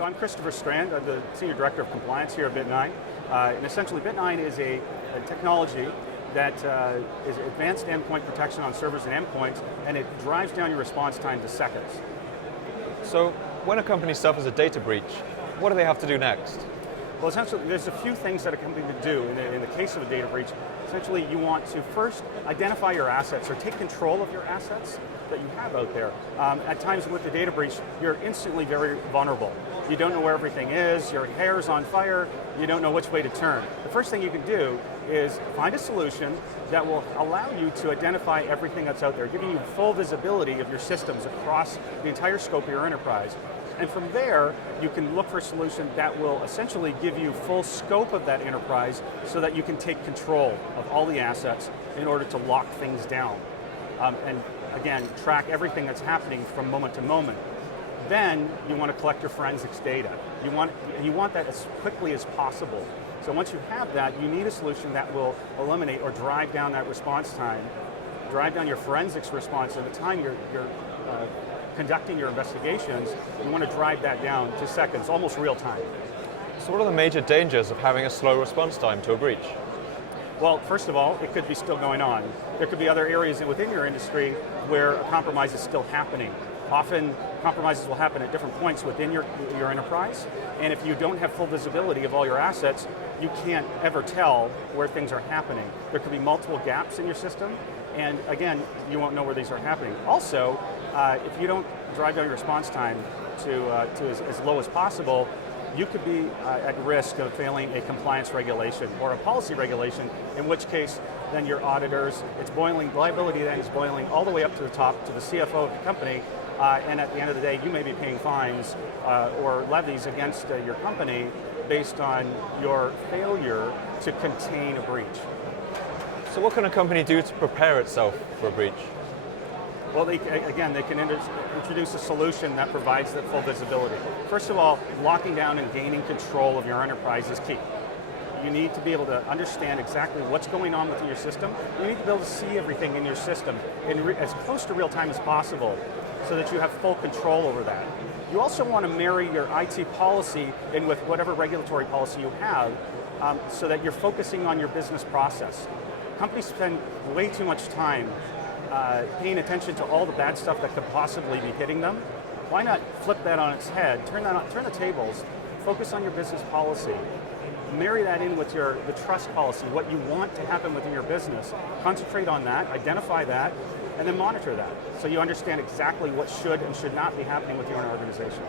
So I'm Christopher Strand. I'm the Senior Director of Compliance here at Bit9. And essentially Bit9 is a technology that is advanced endpoint protection on servers and endpoints, and it drives down your response time to seconds. So when a company suffers a data breach, what do they have to do next? Well, essentially, there's a few things that a company can do in the case of a data breach. Essentially, you want to first identify your assets or take control of your assets that you have out there. At times with the data breach, you're instantly very vulnerable. You don't know where everything is, your hair's on fire, you don't know which way to turn. The first thing you can do is find a solution that will allow you to identify everything that's out there, giving you full visibility of your systems across the entire scope of your enterprise. And from there, you can look for a solution that will essentially give you full scope of that enterprise so that you can take control of all the assets in order to lock things down. And again, track everything that's happening from moment to moment. Then you want to collect your forensics data. You want that as quickly as possible. So once you have that, you need a solution that will eliminate or drive down that response time, drive down your forensics response, and the time you're conducting your investigations, you want to drive that down to seconds, almost real time. So what are the major dangers of having a slow response time to a breach? Well, first of all, it could be still going on. There could be other areas within your industry where a compromise is still happening. Often, compromises will happen at different points within your enterprise, and if you don't have full visibility of all your assets, you can't ever tell where things are happening. There could be multiple gaps in your system, and again, you won't know where these are happening. Also, if you don't drive down your response time to as low as possible, you could be at risk of failing a compliance regulation or a policy regulation, in which case then your auditors, liability then is boiling all the way up to the top to the CFO of the company, and at the end of the day, you may be paying fines or levies against your company based on your failure to contain a breach. So what can a company do to prepare itself for a breach? Well, they can introduce a solution that provides that full visibility. First of all, locking down and gaining control of your enterprise is key. You need to be able to understand exactly what's going on within your system. You need to be able to see everything in your system in as close to real time as possible so that you have full control over that. You also want to marry your IT policy in with whatever regulatory policy you have so that you're focusing on your business process. Companies spend way too much time paying attention to all the bad stuff that could possibly be hitting them. Why not flip that on its head, turn the tables, focus on your business policy, marry that in with the trust policy, what you want to happen within your business, concentrate on that, identify that, and then monitor that, so you understand exactly what should and should not be happening with your own organization.